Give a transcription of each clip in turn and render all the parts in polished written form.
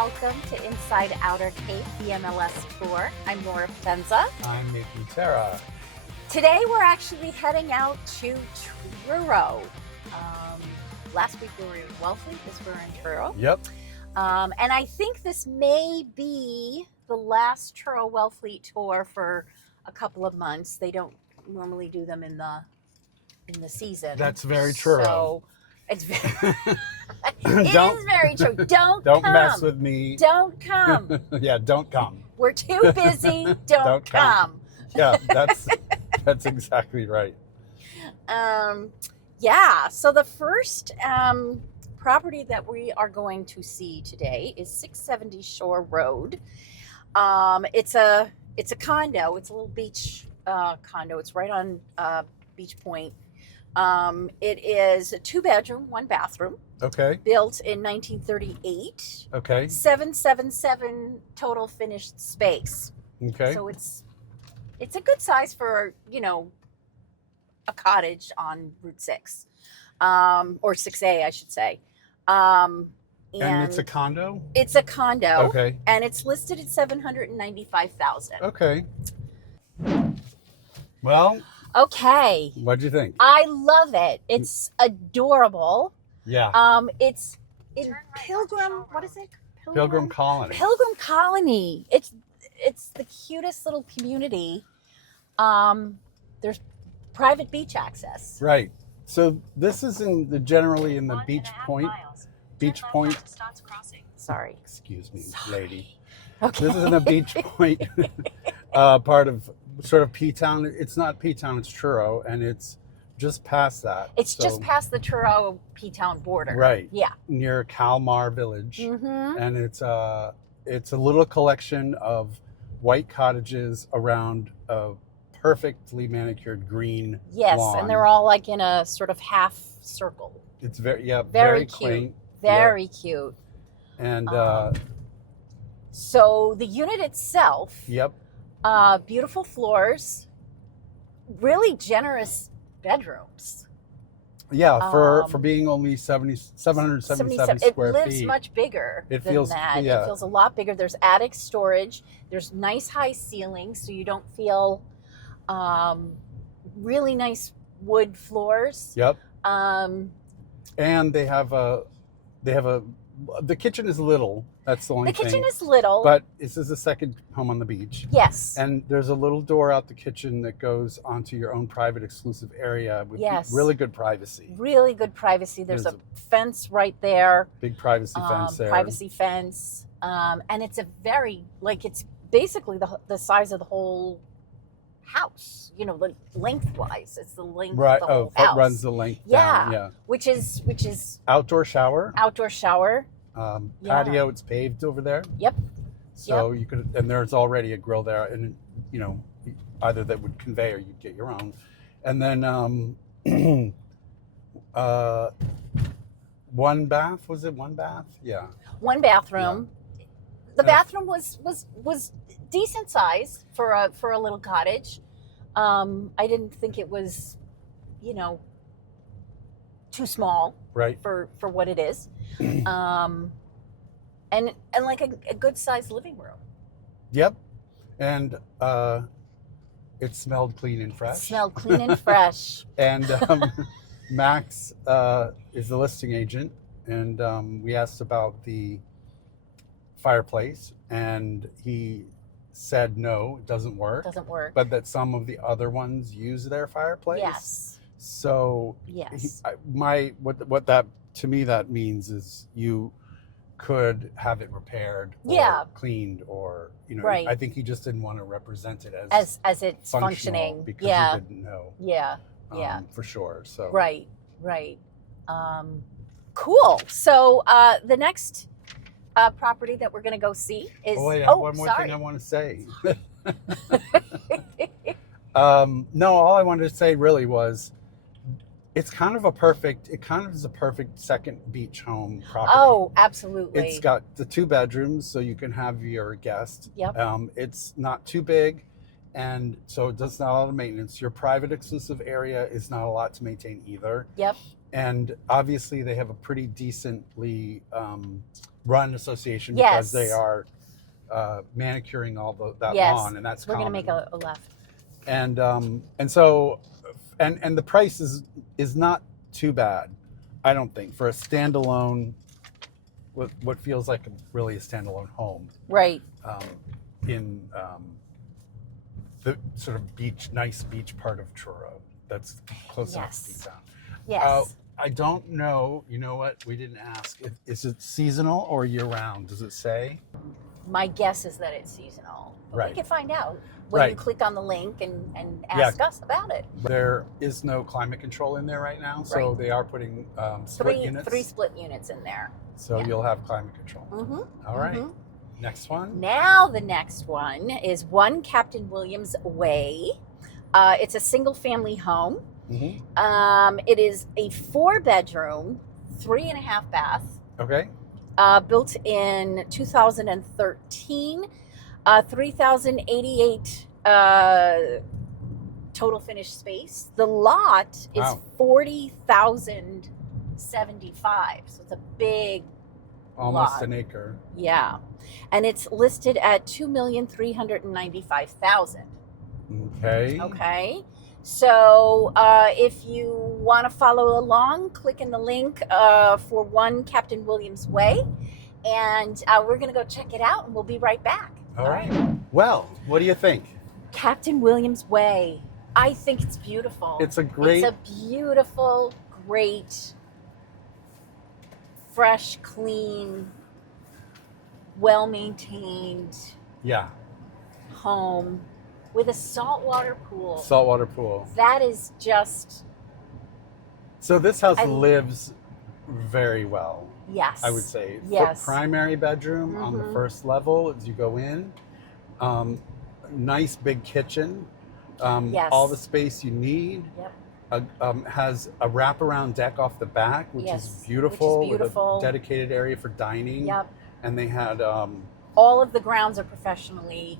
welcome to Inside Outer Cape, the MLS tour. I'm Laura Penza. I'm Nathan Terra. Today we're actually heading out to Truro. Last week we were in Wellfleet, this we're in Truro. Yep. And I think this may be the last Truro Wellfleet tour for a couple of months. They don't normally do them in the season. That's very true. So it's very it is very true. Don't come. Mess with me. Don't come. Yeah, don't come. We're too busy. Don't come. Yeah, that's exactly right. Yeah, so the first property that we are going to see today is 670 Shore Road. It's a condo. It's a little beach condo. It's right on Beach Point. It is a 2-bedroom, 1-bathroom. Okay. Built in 1938. Okay. 777 total finished space. Okay. So it's a good size for, a cottage on Route 6. Or 6A, I should say. And it's a condo? It's a condo. Okay. And it's listed at $795,000. Okay. Well, okay. What'd you think? I love it. It's adorable. Yeah. It's in Pilgrim, what is it? Pilgrim Colony. Pilgrim Colony. It's the cutest little community. There's private beach access. Right. So this is generally in the Beach Point. Beach Point. Sorry. Excuse me, lady. Okay. This is in the Beach Point part of sort of P-Town. It's not P-Town, it's Truro, and it's just past that. It's just past the Truro P-Town border. Right. Yeah. Near Kalmar Village. Mm-hmm. And it's a little collection of white cottages around a perfectly manicured green lawn. And they're all like in a sort of half circle. It's very cute. quaint. Very cute. And so the unit itself, yep. Beautiful floors, really generous bedrooms. Yeah, for being only 777 square feet. It lives much bigger than feels, that. Yeah. It feels a lot bigger. There's attic storage. There's nice high ceilings, so you don't feel really nice wood floors. Yep. And they have the kitchen is little. That's the only thing. The kitchen is little. But this is the second home on the beach. Yes. And there's a little door out the kitchen that goes onto your own private exclusive area with really good privacy. Really good privacy. There's a fence right there. Big privacy fence there. Privacy fence. And it's it's basically the size of the whole house, lengthwise. It's the length of the whole house. It runs the length down. Yeah. Which is outdoor shower. Patio, it's paved over there. Yep. So you could, and there's already a grill there, and either that would convey or you'd get your own. And then one bath, was it one bath? Yeah. One bathroom. Yeah. The bathroom was decent size for a little cottage. I didn't think it was, too small. Right. For what it is. And like a good sized living room. Yep. And it smelled clean and fresh. And Max is the listing agent, and we asked about the fireplace, and he said no, it doesn't work. But that some of the other ones use their fireplace. Yes. So yes. What that to me that means is you could have it repaired or cleaned or right. I think he just didn't want to represent it as it's functioning because he didn't know. Yeah. For sure. So right. Cool. So the next property that we're going to go see is one more thing I want to say. No, all I wanted to say really was it's kind of a perfect second beach home property. Oh, absolutely. It's got the 2 bedrooms, so you can have your guest. Yep. It's not too big, and so it does not a lot of maintenance. Your private exclusive area is not a lot to maintain either. Yep. And obviously they have a pretty decently run association because they Yes. are manicuring all that Yes. lawn, and that's We're common. going to make a left. And so the price is not too bad, I don't think, for a standalone, what feels like really a standalone home. Right. In the sort of nice beach part of Truro. That's close enough to Provincetown. Yes. I don't know. You know what? We didn't ask. Is it seasonal or year round? Does it say? My guess is that it's seasonal. But Right. we can find out when you click on the link and ask us about it. There is no climate control in there right now, so they are putting split units. Three split units in there. So you'll have climate control. All right. Next one. Now the next one is 1 Captain Williams Way. It's a single family home. It is a 4-bedroom, 3.5 bath. Okay. Built in 2013. 3,088 total finished space. The lot is 40,075. So it's a big almost lot. An acre. Yeah. And it's listed at 2,395,000. Okay. Okay. So if you want to follow along, click in the link for 1 Captain Williams Way. And we're going to go check it out, and we'll be right back. All right. Well, what do you think? Captain Williams Way. I think it's beautiful. It's a beautiful, great, fresh, clean, well-maintained home with a saltwater pool. Saltwater pool. That is just... So this house lives very well. Yes. I would say. Yes. Primary bedroom on the first level as you go in. Nice big kitchen. All the space you need. Yep. Has a wraparound deck off the back, which is beautiful. With a dedicated area for dining. Yep. And they had... all of the grounds are professionally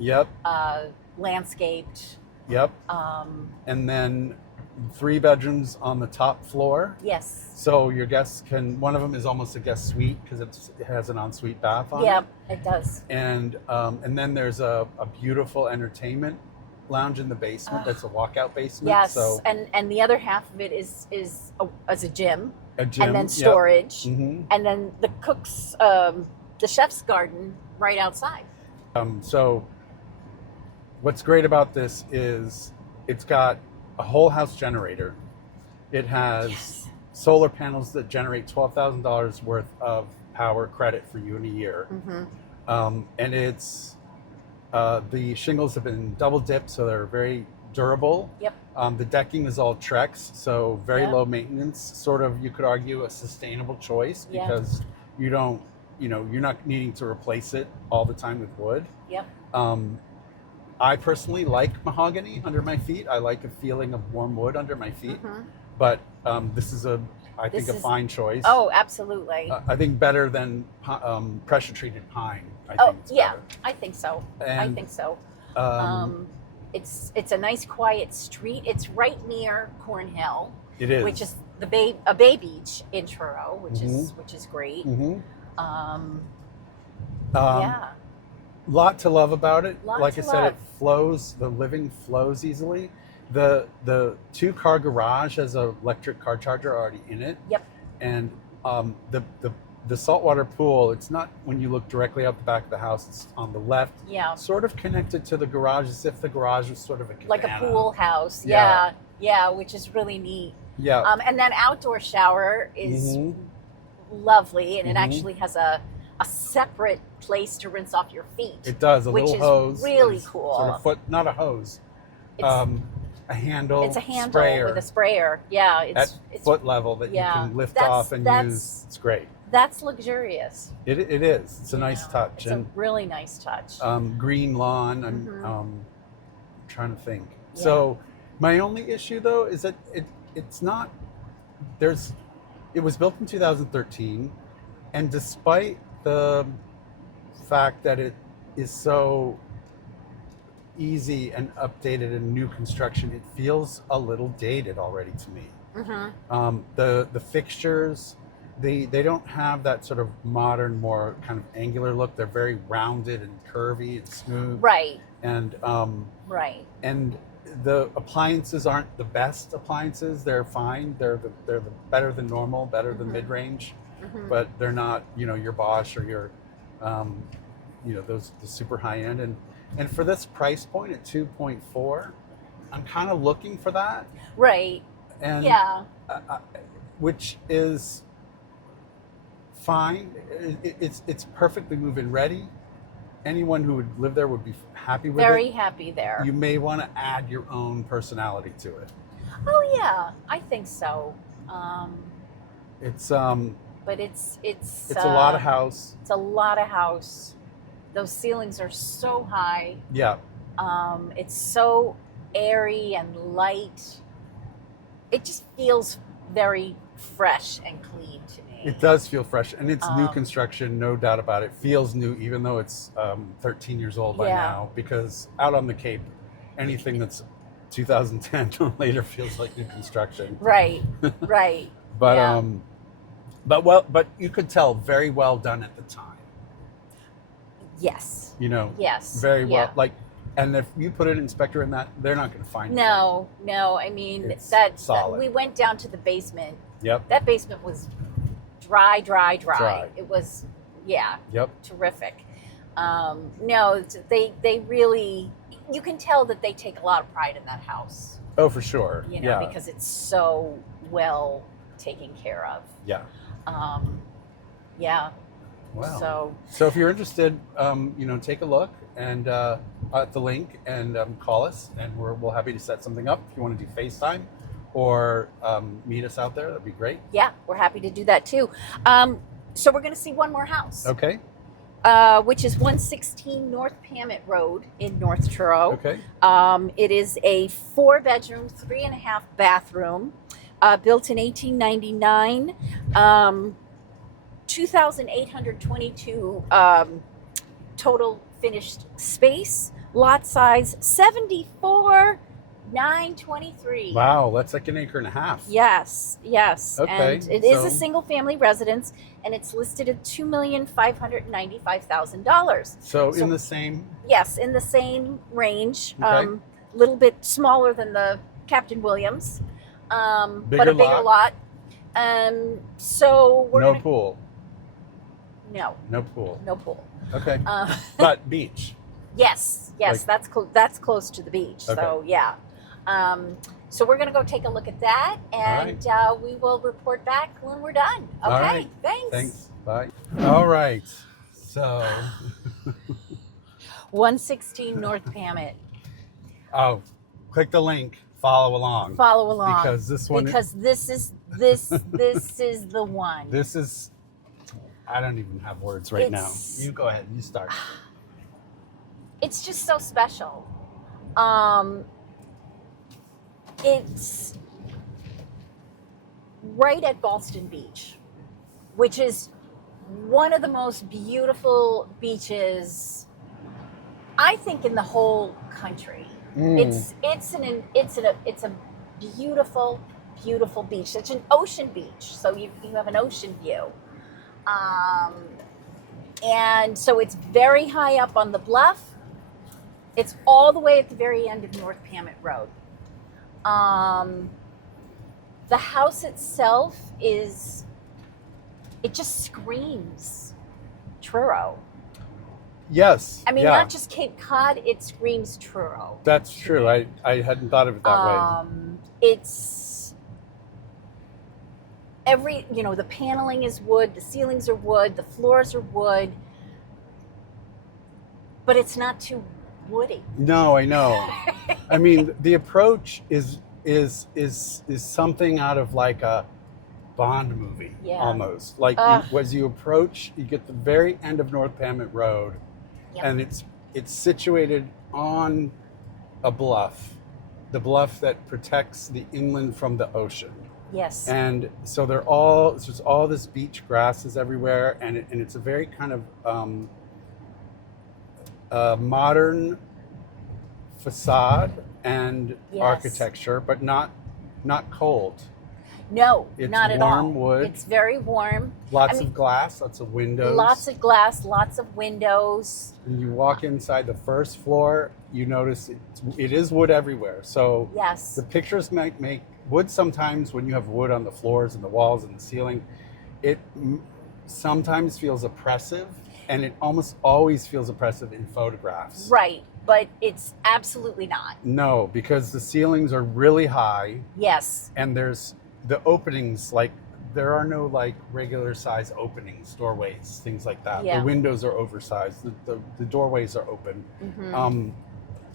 landscaped. Yep. And then 3 bedrooms on the top floor. Yes. So your guests one of them is almost a guest suite because it has an ensuite bath on it. Yep, it does. And then there's a beautiful entertainment lounge in the basement. That's a walkout basement. Yes, so, and the other half of it is as a gym. A gym. And then storage. Yep. And then the cook's, the chef's garden right outside. So what's great about this is it's got a whole house generator. It has solar panels that generate $12,000 worth of power credit for you in a year. And it's the shingles have been double dipped, so they're very durable. Yep. The decking is all Trex, so very low maintenance. Sort of, you could argue, a sustainable choice because you're not needing to replace it all the time with wood. Yep. I personally like mahogany under my feet. I like a feeling of warm wood under my feet. But this is I think a fine choice. Oh, absolutely. I think better than pressure treated pine. I think so. And, I think so. It's a nice quiet street. It's right near Cornhill. It is. Which is a bay beach in Truro, which is great. Lot to love about it. Lot to love. It flows. The living flows easily. The 2-car garage has an electric car charger already in it. Yep. And the saltwater pool, it's not when you look directly out the back of the house, it's on the left. Yeah. Sort of connected to the garage as if the garage was sort of a cabana. Like a pool house. Yeah. Yeah, which is really neat. Yeah. And that outdoor shower is lovely, and it actually has a separate place to rinse off your feet. It does, a little hose. Which is really cool. Sort of not a hose. A handle. It's a handle sprayer with a sprayer. Yeah, it's foot level that you can lift off and use. It's great. That's luxurious. It is. It's a nice touch. It's a really nice touch. Green lawn. I'm trying to think. Yeah. So my only issue though is that it's not. It was built in 2013, and despite the fact that it is so easy and updated and new construction, it feels a little dated already to me. The fixtures, they don't have that sort of modern, more kind of angular look. They're very rounded and curvy and smooth. Right. And Right. and the appliances aren't the best appliances. They're fine. They're the better than normal, better than mid-range, but they're not, you know, your Bosch or your you know, those the super high end. And for this price point at 2.4, I'm kind of looking for that. Right. And Yeah. which is fine. It's perfectly move-in ready. Anyone who would live there would be happy with it. Very happy there. You may want to add your own personality to it. Oh yeah, I think so. It's But it's a lot of house. It's a lot of house. Those ceilings are so high. Yeah. It's so airy and light. It just feels very fresh and clean to me. It does feel fresh, and it's new construction, no doubt about it. Feels new, even though it's 13 years old by now. Because out on the Cape, anything that's 2010 or later feels like new construction. Right. Right. But yeah. but you could tell very well done at the time. Yes. You know. Yes. Very well. Yeah. Like, and if you put an inspector in that, they're not going to find it. No. I mean, It's that solid. we went down to the basement. Yep. That basement was dry. Dry. It was, yeah. Yep. Terrific. No, they really, you can tell that they take a lot of pride in that house. Oh, for sure. You know, yeah. because it's so well taken care of. Yeah. Yeah. Wow. So if you're interested, you know, take a look and at the link and call us, and we'll happy to set something up. If you want to do FaceTime or meet us out there, that'd be great. Yeah, we're happy to do that too. So we're going to see one more house. Okay. Which is 116 North Pamet Road in North Truro. Okay. It is a 4-bedroom, 3.5 bathroom, built in 1899. 2,822 total finished space. Lot size 74,923. Wow, that's like an acre and a half. Yes. Okay, And it is so- a single family residence, and it's listed at $2,595,000. So in the same. Yes, in the same range. Okay. Little bit smaller than the Captain Williams, but Bigger a bigger lot. lot. So we're No gonna, pool. no pool. pool. Okay. But beach. Yes, Like- that's close to the beach. Okay. So yeah. So we're gonna go take a look at that, and we will report back when we're done. Okay. All right. Thanks. Bye. All right. So. 116 North Pamet. Oh, click the link. Follow along. Follow along Because this one. because this is the one. This is. I don't even have words right now. It's- You go ahead. You start. It's just so special. It's right at Boston Beach, which is one of the most beautiful beaches, I think, in the whole country. It's a beautiful beach. It's an ocean beach, so you have an ocean view. And so it's very high up on the bluff. It's all the way at the very end of North Pamet Road. The house itself it just screams Truro. Yes. I mean, yeah. not just Cape Cod, it screams Truro. That's true. I hadn't thought of it that way. It's the paneling is wood, the ceilings are wood, the floors are wood, but it's not too woody. No, I know. I mean, the approach is something out of like a Bond movie, Yeah. almost. Like as you approach, you get the very end of North Pamet Road, Yep. and it's situated on a bluff, the bluff that protects the inland from the ocean. Yes. And so it's just all this beach grasses everywhere, and it's a very kind of modern facade and Yes. architecture, but not cold. No, It's not at all. warm wood. It's very warm. Lots of glass, lots of windows. Lots of glass, lots of windows. When you walk inside the first floor, you notice it is wood everywhere. So Yes. the pictures might make wood sometimes when you have wood on the floors and the walls and the ceiling. It sometimes feels oppressive, and it almost always feels oppressive in photographs. Right, but it's absolutely not. No, because the ceilings are really high, Yes. and there's the openings, like there are no like regular size openings, doorways, things like that. Yeah. The windows are oversized. The doorways are open. Mm-hmm.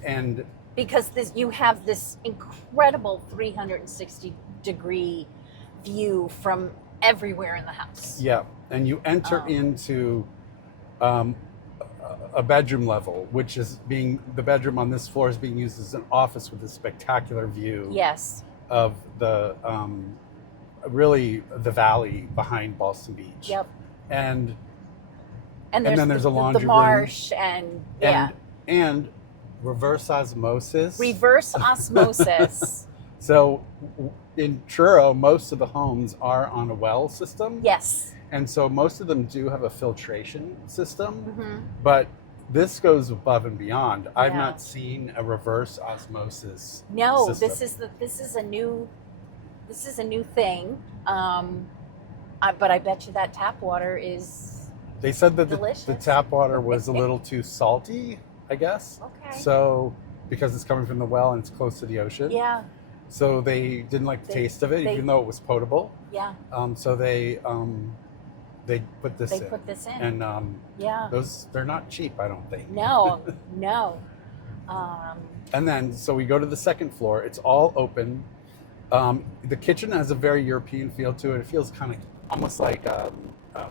And Because you have this incredible 360-degree view from everywhere in the house. yeah, and you enter into a bedroom level, which is the bedroom on this floor is being used as an office with a spectacular view. Yes. Of the really the valley behind Boston Beach. Yep. And then there's a laundry the room. marsh and reverse osmosis. Reverse osmosis. So in Truro, most of the homes are on a well system. Yes. And so most of them do have a filtration system, Mm-hmm. but this goes above and beyond. I've Yeah. not seen a reverse osmosis No, system. this is a new thing. But I bet you that tap water is They said that delicious. the tap water was a little too salty, I guess. Okay. So, because it's coming from the well and it's close to the ocean. Yeah. So they didn't like the taste of it, even though it was potable. Yeah. So they put this in. They put this in. And yeah. they're not cheap, I don't think. No. No. And then, so we go to the second floor. It's all open. The kitchen has a very European feel to it. It feels kind of almost like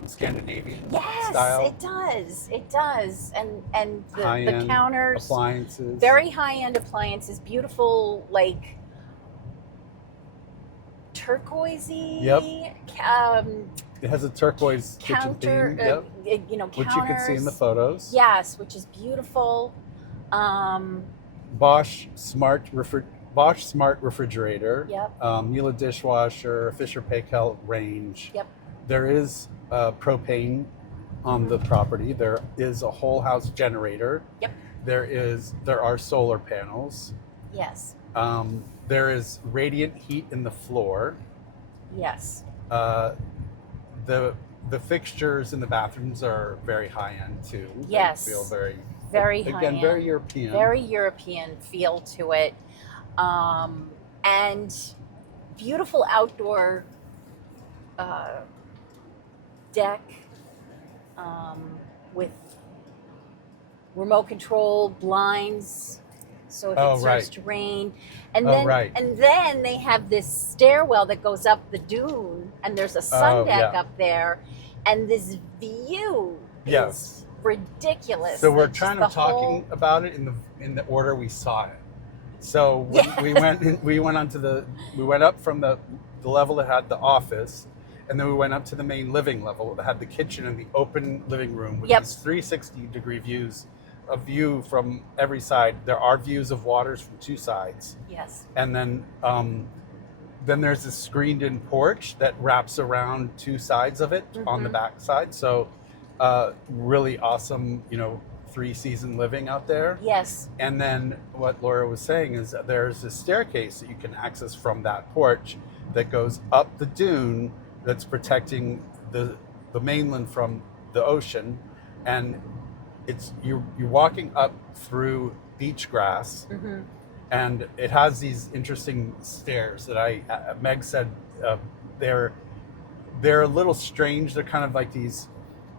Scandinavian style. Yes, it does. It does. And the counters, appliances, very high-end appliances, beautiful, like turquoisey. Yep. It has a turquoise Counter, kitchen theme, counters. which you can see in the photos. Yes, which is beautiful. Bosch Smart refrigerator. Yep. Miele dishwasher, Fisher Paykel range. Yep. There is propane on the property. There is a whole house generator. Yep. There are solar panels. Yes. There is radiant heat in the floor. Yes. The fixtures in the bathrooms are very high end too. Yes. They feel very high again end. very European. Very European feel to it, and beautiful outdoor deck with remote control blinds. So if it starts to rain, and then they have this stairwell that goes up the dune, and there's a sun deck up there, and this view is ridiculous. So we're kind of talking about it in the order we saw it. So we went up from the level that had the office, and then we went up to the main living level that had the kitchen and the open living room with these 360-degree views. A view from every side. There are views of waters from two sides. Yes. And then there's this screened-in porch that wraps around two sides of it on the back side. So really awesome, 3-season living out there. Yes. And then what Laura was saying is that there's a staircase that you can access from that porch that goes up the dune that's protecting the mainland from the ocean, and you're walking up through beach grass, and it has these interesting stairs that Meg said they're a little strange. They're kind of like these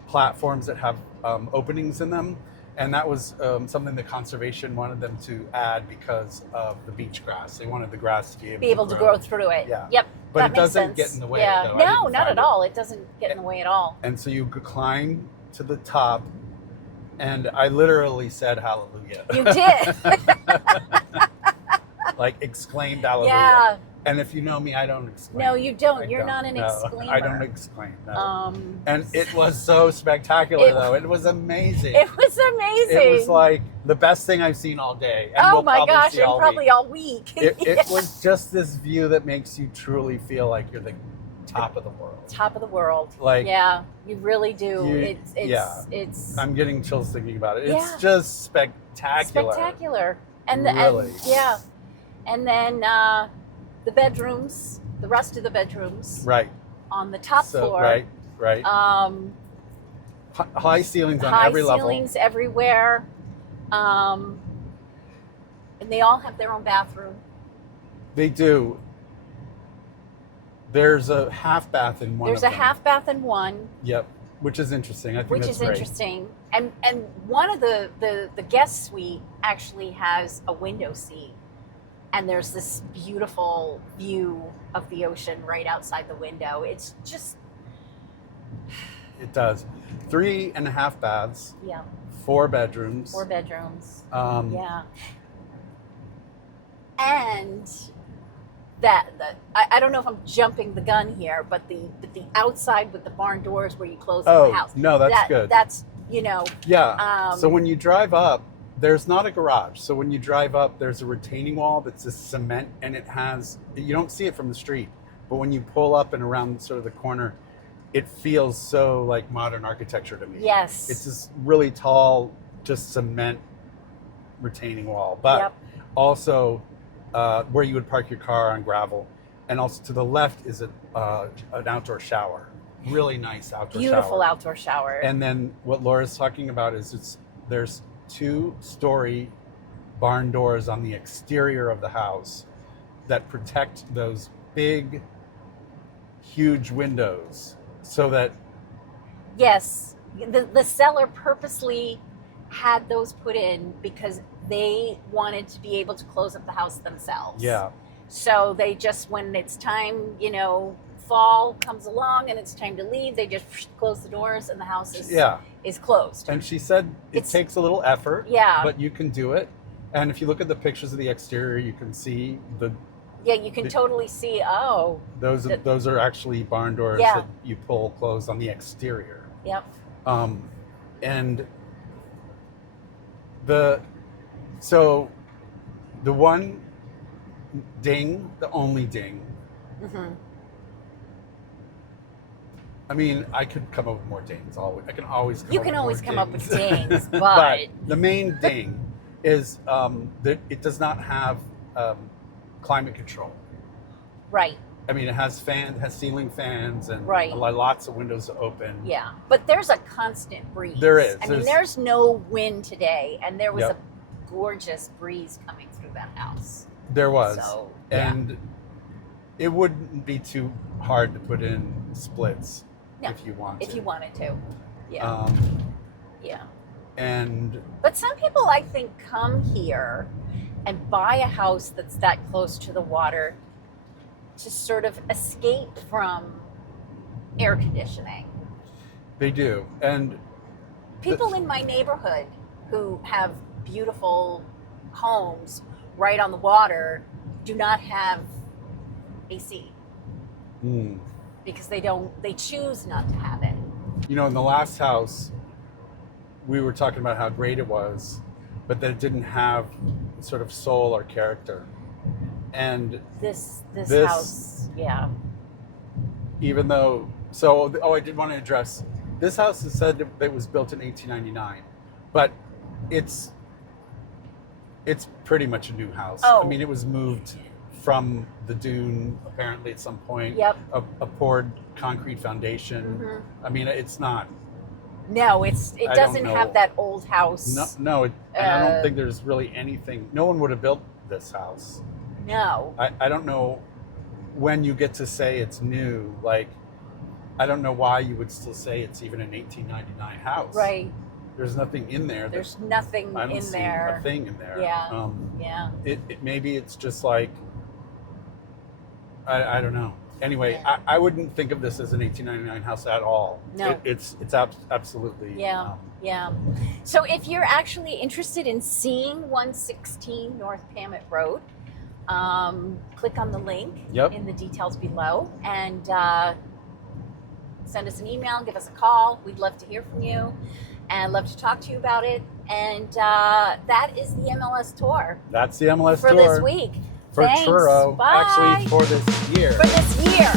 platforms that have openings in them, and that was something that conservation wanted them to add because of the beach grass. They wanted the grass to be able to grow through it. Yeah. Yep. But that it doesn't makes get sense. in the way. Yeah. Though. No, not at all. It doesn't get in the way at all. And so you climb to the top, and I literally said hallelujah. You did. Like exclaimed hallelujah. Yeah. And if you know me, I don't exclaim. No, you don't. You're not an exclaimer. I don't exclaim. No. And it was so spectacular, though. It was amazing. It was amazing. It was like the best thing I've seen all day. And oh my gosh, and probably all week. It was just this view that makes you truly feel like you're the top of the world. Top of the world. Like, yeah, you really do. It's. I'm getting chills thinking about it. Yeah. It's just spectacular. Spectacular. And really. And then the bedrooms, the rest of the bedrooms. Right. On the top floor. Right. High ceilings on every level. High ceilings everywhere. And they all have their own bathroom. They do. There's a half bath in one. There's a half bath in one. Yep, which is interesting. I think that's great. Interesting. And one of the guest suite actually has a window seat, and there's this beautiful view of the ocean right outside the window. It's just. It does. 3.5 baths. Yeah. 4 bedrooms. 4 bedrooms. Yeah. And I don't know if I'm jumping the gun here, but the outside with the barn doors where you close the house. No, that's good. That's Yeah. So when you drive up, there's not a garage. So when you drive up, there's a retaining wall that's a cement, and you don't see it from the street, but when you pull up and around sort of the corner, it feels so like modern architecture to me. Yes. It's this really tall, just cement retaining wall, but also where you would park your car on gravel. And also to the left is an outdoor shower. Really nice outdoor shower. Beautiful outdoor shower. And then what Laura's talking about is there's 2-story barn doors on the exterior of the house that protect those big, huge windows so that... Yes. The seller purposely had those put in because they wanted to be able to close up the house themselves. Yeah. So they just, when it's time, fall comes along and it's time to leave, they just close the doors and the house is closed. And she said it takes a little effort, but you can do it. And if you look at the pictures of the exterior, you can see you can totally see, those are actually barn doors that you pull closed on the exterior. Yep. And the one ding, the only ding. Mm-hmm. I mean, I could come up with more dings. I can always come you up can with always more come dings. up with dings, but... But the main ding is that it does not have climate control. Right. I mean, it has ceiling fans and lots of windows to open. Yeah, but there's a constant breeze. There is. I mean, there's no wind today, and there was a gorgeous breeze coming through that house. There was. So, and it wouldn't be too hard to put in splits if you wanted to. If you wanted to. Yeah. But some people, I think, come here and buy a house that's that close to the water to sort of escape from air conditioning. They do. And people in my neighborhood who have beautiful homes right on the water do not have AC. Because they choose not to have it. In the last house, we were talking about how great it was, but that it didn't have sort of soul or character. And this house, even though, I did want to address, this house is said that it was built in 1899, but it's pretty much a new house. I mean, it was moved from the dune apparently at some point. Yep. A poured concrete foundation. Mm-hmm. I mean, it's not. No, it doesn't have that old house. No, and I don't think there's really anything. No one would have built this house. No. I don't know when you get to say it's new. Like, I don't know why you would still say it's even an 1899 house. Right. There's nothing in there. There's nothing I don't in see there. a thing in there. Yeah. It maybe it's just like, I don't know. Anyway, I wouldn't think of this as an 1899 house at all. No. It's absolutely. Yeah. So if you're actually interested in seeing 116 North Pamet Road, click on the link Yep. in the details below and send us an email, give us a call. We'd love to hear from you and love to talk to you about it. And that is the MLS tour That's the MLS for tour this week. for Thanks. Truro. Bye. Actually, for this year. For this year.